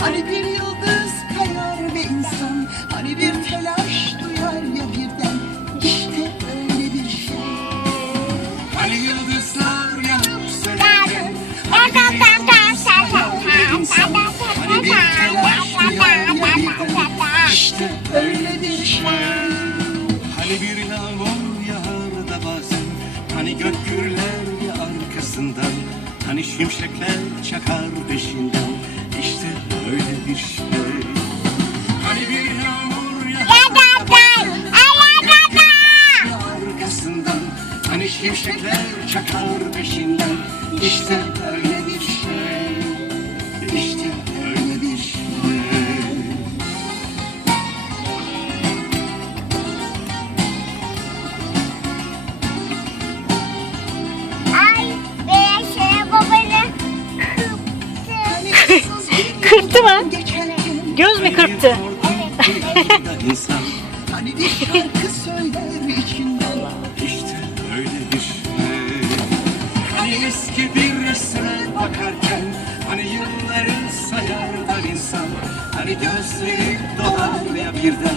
Hani bir yıldız kayar ve insan Hani bir telaş duyar ya birden. İşte öyle bir şey. Hani yıldızlar yanıp sönerken Hani bir yıldız kayar ve insan. Hani bir telaş duyar ya birden. İşte öyle bir şey. Hani bir yağmur yağar da bazen Hani gök gürler ya arkasından Hani şimşekler çakar peşinden öyle bir şey. Hani bir yağmur yağar arkasından Hani şimşekler çakar peşinden. İşte Kırptı mı? Göz mü kırptı? İnsan Hani bir işte eski resme bakarken Hani yılları sayar da insan Hani gözleri dolar ya birden